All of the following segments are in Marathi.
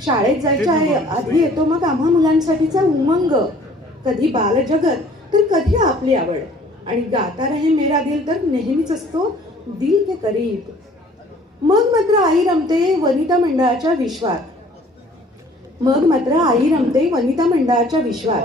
शाळेत जायच्या आहे- आधी येतो मग आम्हा मुलांसाठीचा उमंग. कधी बालजगत तर कधी आपली आवड. आणि गाता रहे मेरा दिल तर नेहमीच असतो दिल के करीब. मग मात्र आई रमते वनिता मंडळाच्या विश्वात. मग मात्र आई रमते वनिता मंडळाच्या विश्वात.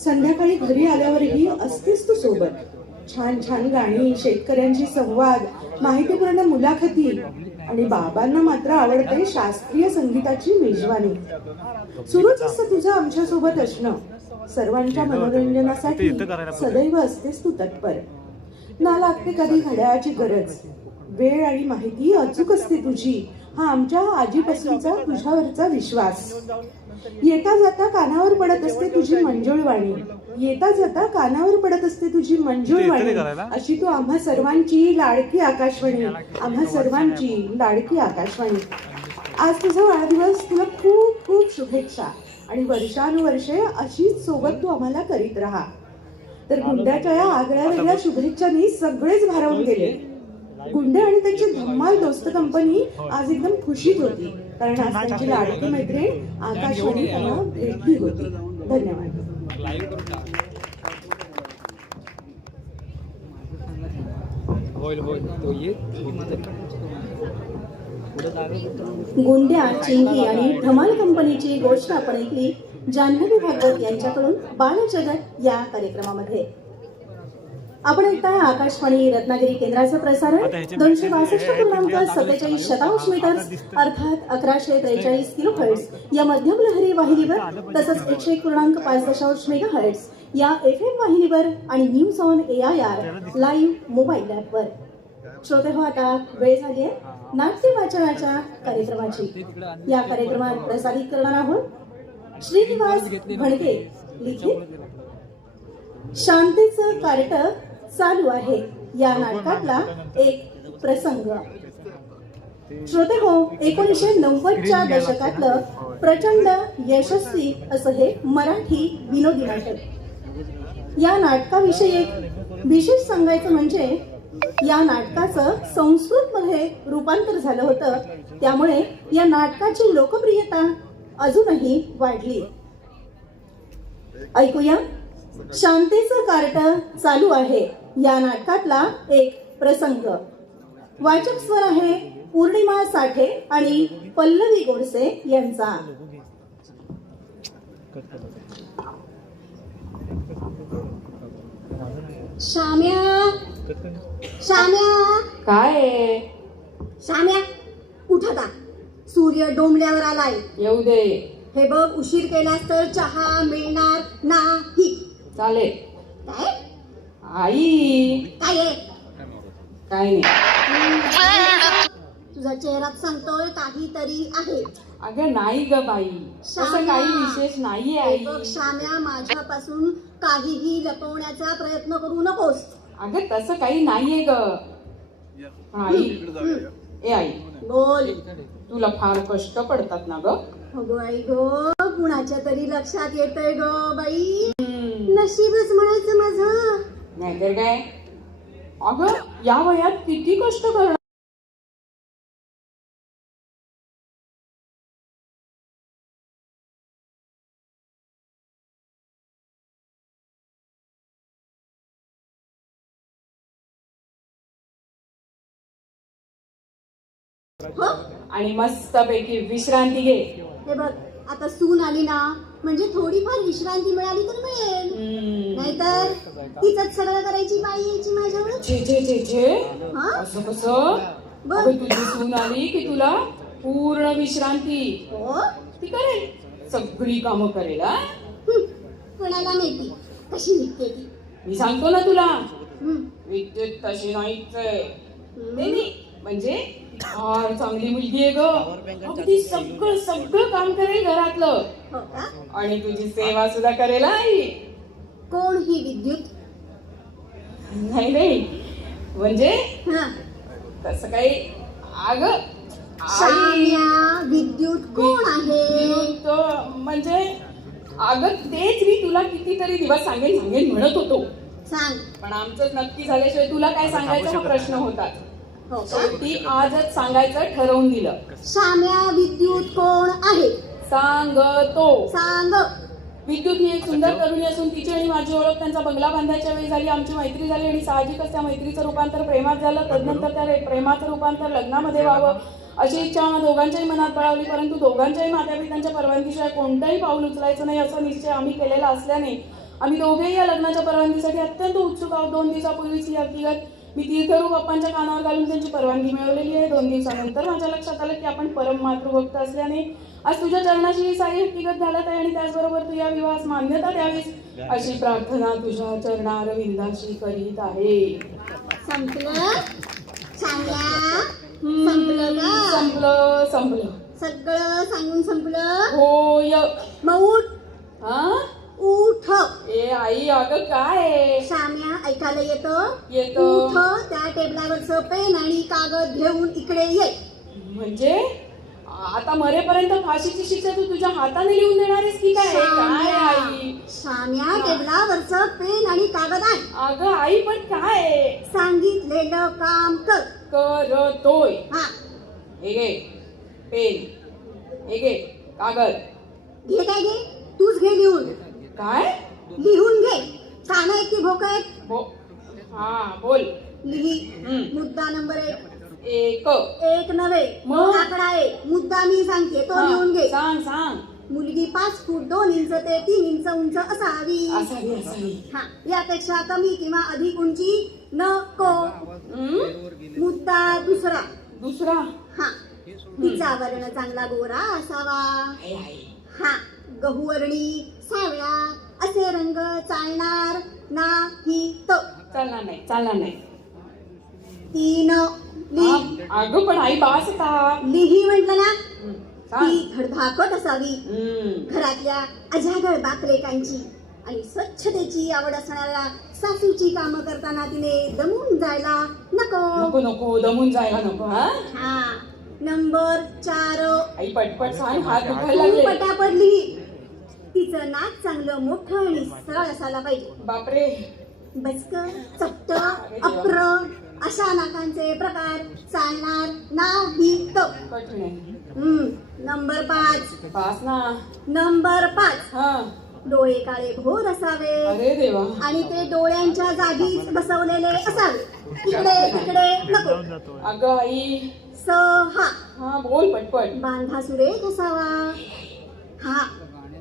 संध्याकाळी घरी आल्यावरही असतेस तू सोबत. छान छान गाणी शेतकऱ्यांशी संवाद माहितीपूर्ण मुलाखती. आणि बाबांना मात्र आवडते शास्त्रीय संगीताची मेजवानी. सुरूच असतं तुझं आमच्यासोबत असणं. सर्वांच्या मनोरंजनासाठी सदैव असतेस तू तत्पर. ना लागते कधी घड्याळाची गरज. वेळ आणि माहिती अचूक असते तुझी. हा आमच्या आजीपासूनचा तुझ्यावरचा विश्वास. येता जाता कानावर पडत असते तुझी मंजुळ वाणी येता जाता कानावर पडत असते तुझी मंजुळ ते वाणी इकडे करायला? अशी तू आम्हा सर्वांची लाडकी आकाशवाणी. आम्हा सर्वांची लाडकी आकाशवाणी. आज तुझा वाढदिवस तुला खूप खूप शुभेच्छा. आणि वर्षानुवर्षे अशीच सोबत तू आम्हाला करीत राहा. तर गुंड्याच्या या आगळ्या वेगळ्या शुभेच्छांनी सगळेच भारावून गेले. गुंडे आणि त्याची धम्माल दोस्त कंपनी आज एकदम खुशीत होती. कारण आज त्यांची लाडकी मैत्रीण आकाशवाणी त्यांना भेटली होती. धन्यवाद. होईल होईल. तो ये. गुंड्या चिंकी आणि धमाल कंपनीची गोष्ट आपण ऐकली. जान्हवी भागवत यांच्याकडून बालजगत या कार्यक्रमामध्ये. आपण ऐकताय आकाशवाणी रत्नागिरी केंद्राचं प्रसारण. दोनशे बासष्ट पूर्णांक सत्तेचाळीस शतांश मीटर अर्थात अकराशे त्रेचाळीस किलो हर्ट्स या मध्यम लहरी वाहिनीवर तसंच एकशे एक पूर्णांक पाच दशांश मेगा हर्ट्स या एफ एम वाहिनीवर आणि news on A I R live mobile ॲपवर. श्रोते हो आता वेळ झाली आहे. नाट्य वाचनाच्या कार्यक्रमाची. या कार्यक्रमात प्रसारित करणार आहोत श्रीनिवास भणके लिखित. शांतीचं कार्ट चालू आहे. या नाटकातला एक प्रसंग. श्रोते हो एकोणीसशे नव्वदच्या दशकातलं प्रचंड यशस्वी असं हे मराठी विनोदी नाटक. या नाटकाविषयी एक विशेष सांगायचं म्हणजे या नाटकाचं संस्कृतमध्ये रूपांतर झालं होतं. त्यामुळे या नाटकाची लोकप्रियता अजूनही वाढली. ऐकूया. शांतीचं कार्ट चालू आहे. या नाटकातला एक प्रसंग. वाचक स्वर आहे पूर्णिमा साठे आणि पल्लवी गोडसे यांचा. शाम्या. शाम्या. काय? आहे? शाम्या उठ आता. सूर्य डोंबल्यावर आलाय. येऊ दे. हे बघ उशीर केलास तर चहा मिळणार नाही. चालेल. काय? आई. काय आहे? काय नाही. तुझा चेहराच सांगतोय काहीतरी आहे. अगं नाही ग बाई. असं काही विशेष नाहीये हे आई. बघ शाम्या माझ्यापासून काहीही लपवण्याचा प्रयत्न करू नकोस. अगं तसं काही नाहीये ग. आई. ए आई. बोल. तुला फार कष्ट पडतात ना ग. अगो आई गो कुणाच्या तरी लक्षात येतंय ग बाई. नशीबच म्हणायचं माझं. नाहीतर काय? अगं या वयात किती कष्ट करणार? हो? आणि मस्तपैकी विश्रांती घे. हे बघ आता सून आली ना म्हणजे थोडीफार विश्रांती मिळाली तर मिळेल. नाहीतर तिचंच सगळं करायची बाई यायची माझ्यावर छे छे छे छे हा असं कसं बघ. अगं तुझी सून आली की तुला पूर्ण विश्रांती हो ती करेल सगळी कामं करेल हा? हं. कोणाला माहिती कशी निघते ती मी सांगतो ना तुला हं. विद्युत तशी नाहीच आहे. हं. नाही नाही, म्हणजे चांगली मुलगी आहे ग. अगदी सगळं सगळं काम करेल घरातलं. हो का? आणि तुझी सेवा सुद्धा करेल आई. कोण ही विद्युत? नाही नाही म्हणजे? हा. तसं काही अग शाम्या विद्युत कोण आहे? तो म्हणजे अगं तेच मी तुला कितीतरी दिवस सांगेन सांगेन म्हणत होतो. सांग. पण आमचं नक्की झाल्याशिवाय तुला काय सांगायचा हा प्रश्न होता. हो शेवटी आजच सांगायचं ठरवून दिलं. शाम्या विद्युत कोण आहे? सांगतो सांग. विद्युत ही एक सुंदर तरुणी असून तिची आणि माझी ओळख त्यांचा बंगला बांधायच्या वेळी झाली आमची मैत्री झाली आणि साहजिकच त्या मैत्रीचं रूपांतर प्रेमात झालं. तदनंतर त्या प्रेमाचं रूपांतर लग्नामध्ये व्हावं अशी इच्छा आम्हा दोघांच्याही मनात बळावली परंतु दोघांच्याही मातापित्यांच्या परवानगीशिवाय कोणतंही पाऊल उचलायचं नाही असा निश्चय आम्ही केलेला असल्याने आम्ही दोघेही या लग्नाच्या परवानगीसाठी अत्यंत उत्सुक आहोत. दोन दिवसापूर्वीच ही हकीकत मी तीर्थरूप बाप्पांच्या कानावर घालून त्यांची परवानगी मिळवलेली आहे. दोन दिवसानंतर माझ्या लक्षात आलं की आपण परम मातृभक्त असल्याने आज तुझ्या चरणाशी ही सारी हकीकत घालत आहे आणि त्याचबरोबर तू या विवाहास मान्यता द्यावीस अशी प्रार्थना तुझ्या चरणार विंदाशी करीत आहे. संपलं? संपलं संपलं संपलं. सगळं सांगून संपलं? होय. मग उठ हा? उठ. ए आई अगं काय आहे? शाम्या ऐकायला येतं? येतं. उठ त्या टेबलावरचं पेन आणि कागद घेऊन इकडे ये. म्हणजे? आता मरेपर्यंत फाशीची शिक्षा तू तुझ्या हाताने लिहून देणार आहेस की काय? काय आई? शाम्या टेबलावरचं पेन आणि कागद आण. अगं आई पण काय आहे? सांगितलेलं काम कर. करतोय. हा. हे घे. पेन. हे घे. कागद. घे काय घे? तूच घे लिहून. काय? लिहून घे. कान आहेत की भोक आहेत? बो हा बोल. लिही. मुद्दा नंबर एक. एक. एक नव्हे? आकडा आहे. मुद्दा मी सांगते तो लिहून घे. सांग सांग. मुलगी पाच फूट दोन इंच ते तीन इंच उंच असावी. हा यापेक्षा कमी किंवा अधिक उंची नको? मुद्दा दुसरा. दुसरा? हा. तिचा वर्ण चांगला गोरा असावा. हा. गहुवर्णी सावळा असे रंग चालणार नाही तो चालणार नाही चालणार नाही. तीन हा, अगं पण आई बास लिही म्हटलं ना ती धडधाकट असावी. घरातल्या अजागळ बापलेकांची आणि स्वच्छतेची आवड असणाऱ्या सासूची कामं करताना तिने दमून जायला नको. नको नको दमून जायला नको हा? हा नंबर चार. आई पटपट सांग हात दुखायला तू लागले. पटापट लिही तिचं नाक चांगलं मोठं आणि सरळ असायला पाहिजे. बापरे. बसक चपट अप्र अशा नाकांचे प्रकार चालणार कठीण आहे हम्म, नंबर पाच. ना. नंबर पाच. हा. डोळे काळे भोर असावे. अरे देवा. आणि ते डोळ्यांच्या जागीच बसवलेले असावे. इकडे तिकडे नको. अगं आई. सहा हा बोल पटपट. बांधा सुरेख असावा. हा.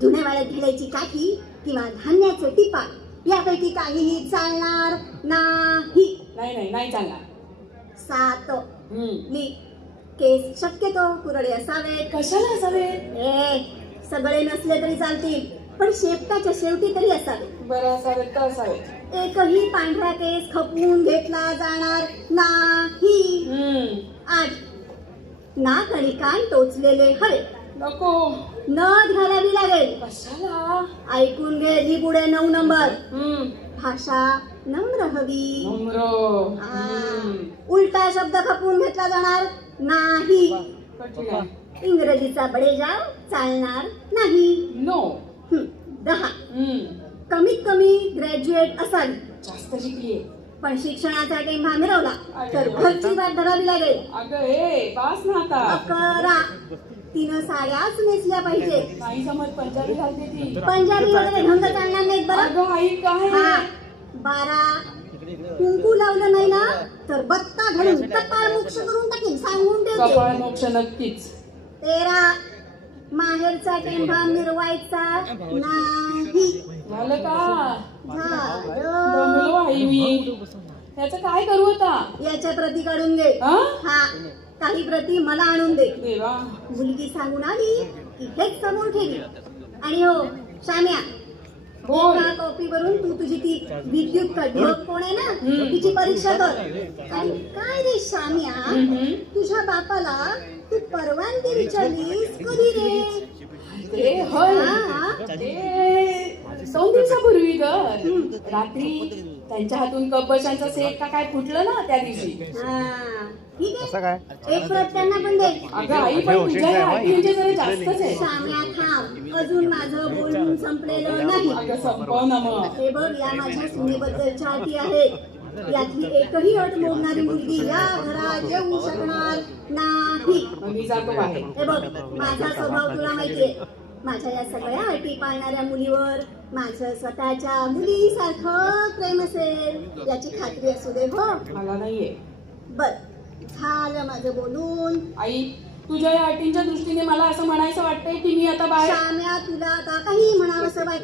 धुण्यावाळ्यात घालायची काठी किंवा धान्याचं टिपा यापैकी काहीही चालणार नाही. नाही नाही नाही चालणार. सात. हम्म. केस शक्यतो कुरडे असावेत. कशाला असावे ए सगळे नसले तरी चालतील पण शेपटाच्या शेवटी तरी असावे बरं असावे तर असावे एकही पांढरा केस खपवून घेतला जाणार नाही. हम्म. आठ. नाक आणि कान टोचलेले हवे. नको. नथ घालावी लागेल. कशाला? ऐकून घे ही पुढे नऊ नंबर. हम्म. भाषा नम्र हवी. नम्र. हा. उलटा शब्द खपवून घेतला जाणार नाही. कठीण आहे. इंग्रजीचा बडेजाव चालणार नाही. नो. हं, दहा. हम्म. कमीत कमी ग्रॅज्युएट असावी. जास्त शिकलीये. पण शिक्षणाचा टेंभा मिळवला तर घरची वाट धरावी लागेल. अगं हे बास ना आता. अकरा. तिनं साड्याच नेसल्या पाहिजे. नाही समज पंजाबी घालते ती. पंजाबी वगैरे ढंग चालणार नाहीत बरं. अगं आई काय? हा बारा. कुंकू लावलं नाही ना तर बत्ता घालून कपाळ मोक्ष करून टाकीन सांगून ठेवते. कपाळ मोक्ष नक्कीच. तेरा. माहेरचा टेंभा मिरवायचा नाही. झालं का? झालं. दमलो आई मी त्याचं काय करू आता? याच्या प्रती काढून घे हा? हा. काही प्रती मला आणून दे. देवा. मुलगी सांगून आली की हेच समोर ठेवी. आणि हो शाम्या. कॉपी वरून तू तुझी ती विद्युत कोण आहे ना. तिची परीक्षा कर. आणि काय रे शाम्या. तुझ्या बापाला तू परवानगी विचारलीस? कधी रे? होय. हा. दोन दिवसापूर्वी ग रात्री त्यांच्या हातून कपशांचा सेट का काय फुटलं ना त्या दिवशी. ठीक असं आहे काय? एक प्रत त्यांना पण दे. अगं आई पण तुझ्या या अटी म्हणजे जरा जास्तच आहे. थांब. अजून माझं बोलून संपलेलं नाही. अगं संपव ना मग. हे बघ या माझ्या सुनेबद्दलच्या अटी आहेत यातली एकही अट मोडणारी मुलगी या घरात येऊ शकणार नाही. मी जातो बाहेर. हे बघ माझा स्वभाव तुला माहितीये. माझ्या या सगळ्या अटी पाळणाऱ्या मुलीवर माझं स्वतःच्या मुलीसारखं प्रेम असेल याची खात्री असू दे हो मला नाहीये. बर झालं माझं बोलून. आई तुझ्या या अटींच्या दृष्टीने मला असं म्हणायचं वाटतंय की मी आता बाहेर श्याम्या तुला आता काही म्हणावंसं वाटत